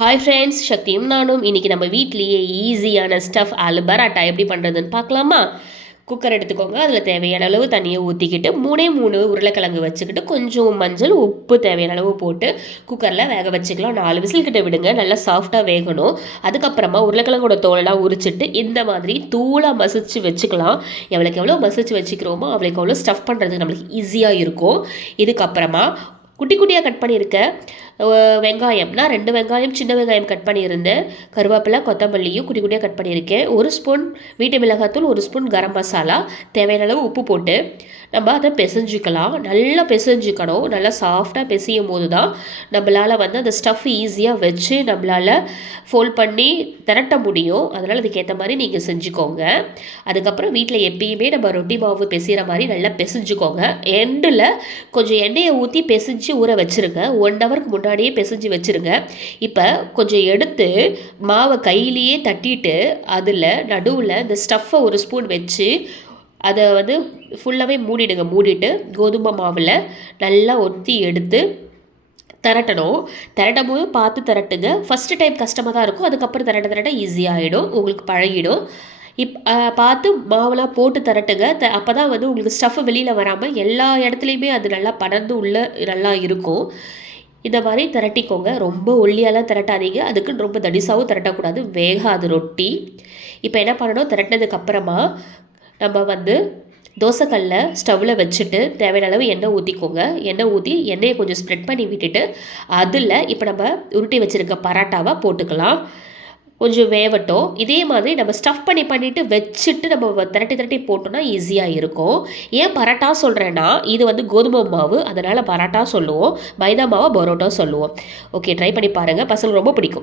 Hi friends சக்தியும் நானும் இன்றைக்கி நம்ம வீட்லேயே ஈஸியான ஸ்டஃப் ஆலு பராட்டா எப்படி பண்ணுறதுன்னு பார்க்கலாமா? குக்கர் எடுத்துக்கோங்க. அதில் தேவையான அளவு தண்ணியை ஊற்றிக்கிட்டு மூணே மூணு உருளைக்கிழங்கு வச்சுக்கிட்டு கொஞ்சம் மஞ்சள் உப்பு தேவையான அளவு போட்டு குக்கரில் வேக வச்சுக்கலாம். நாலு விசில் கிட்ட விடுங்க. நல்லா சாஃப்டாக வேகணும். அதுக்கப்புறமா உருளைக்கிழங்கோட தோலெல்லாம் உரிச்சிட்டு இந்த மாதிரி தூளாக மசிச்சு வச்சுக்கலாம். எவ்வளோக்கு எவ்வளோ மசிச்சு வச்சுக்கிறோமோ அவ்வளோக்கு எவ்வளோ ஸ்டஃப் பண்ணுறதுக்கு நம்மளுக்கு ஈஸியாக இருக்கும். இதுக்கப்புறமா குட்டி குட்டியாக கட் பண்ணியிருக்க வெங்காயம் நான் ரெண்டு வெங்காயம் சின்ன வெங்காயம் கட் பண்ணியிருந்தேன் கருவேப்பிலை கொத்தமல்லியும் குட்டி குட்டியாக கட் பண்ணியிருக்கேன். ஒரு ஸ்பூன் வீட்டு மிளகாத்தூள் ஒரு ஸ்பூன் கரம் மசாலா தேவையான அளவு உப்பு போட்டு நம்ம அதை பிசைஞ்சிக்கலாம். நல்லா பிசைஞ்சிக்கணும். நல்லா சாஃப்டாக பிசையும் போது தான் நம்மளால் வந்து அந்த ஸ்டஃப் ஈஸியாக வச்சு நம்மளால் ஃபோல்ட் பண்ணி திரட்ட முடியும். அதனால் அதுக்கேற்ற மாதிரி நீங்கள் செஞ்சுக்கோங்க. அதுக்கப்புறம் வீட்டில் எப்பயுமே நம்ம ரொட்டி மாவு பிசைகிற மாதிரி நல்லா பிசைஞ்சுக்கோங்க. எண்டில் கொஞ்சம் எண்ணெயை ஊற்றி பிசைஞ்சு ஊற வச்சுருங்க. ஒன் ஹவருக்கு முன்னாடியே பிசைஞ்சு வச்சுருங்க. இப்போ கொஞ்சம் எடுத்து மாவை கையிலேயே தட்டிட்டு அதில் நடுவில் இந்த ஸ்டஃப்பை ஒரு ஸ்பூன் வச்சு அதை வந்து ஃபுல்லாகவே மூடிடுங்க. மூடிட்டு கோதுமை மாவில் நல்லா ஒத்தி எடுத்து திரட்டணும். திரட்டும் போது பார்த்து திரட்டுங்க. ஃபஸ்ட்டு டைம் கஷ்டமாக தான் இருக்கும். அதுக்கப்புறம் திரட்ட திரட்ட ஈஸியாகிடும் உங்களுக்கு பழகிடும். இப் பார்த்து மாவெல்லாம் போட்டு திரட்டுங்க. த அப்போ தான் வந்து உங்களுக்கு ஸ்டஃப் வெளியில் வராமல் எல்லா இடத்துலையுமே அது நல்லா படர்ந்து உள்ள நல்லா இருக்கும். இந்த மாதிரி திரட்டிக்கோங்க. ரொம்ப ஒல்லியாலாம் திரட்டாதீங்க. அதுக்கு ரொம்ப தடிசாவும் திரட்டக்கூடாது. வேகாது ரொட்டி. இப்போ என்ன பண்ணணும்? திரட்டினதுக்கப்புறமா நம்ம வந்து தோசைக்கல்ல ஸ்டவ்வில் வச்சுட்டு தேவையான அளவு எண்ணெய் ஊற்றிக்கோங்க எண்ணெய் ஊற்றி எண்ணெயை கொஞ்சம் ஸ்ப்ரெட் பண்ணி விட்டுட்டு அதில் இப்போ நம்ம உருட்டி வச்சுருக்க பராட்டாவை போட்டுக்கலாம். கொஞ்சம் வேவட்டும். இதே மாதிரி நம்ம ஸ்டஃப் பண்ணி பண்ணிவிட்டு வச்சுட்டு நம்ம திரட்டி திரட்டி போட்டோம்னா ஈஸியாக இருக்கும். ஏன் பரோட்டா சொல்கிறேன்னா இது வந்து கோதுமை மாவு அதனால் பரோட்டா சொல்லுவோம். மைதா மாவை பரோட்டா சொல்லுவோம். ஓகே ட்ரை பண்ணி பாருங்கள் பசங்களுக்கு ரொம்ப பிடிக்கும்.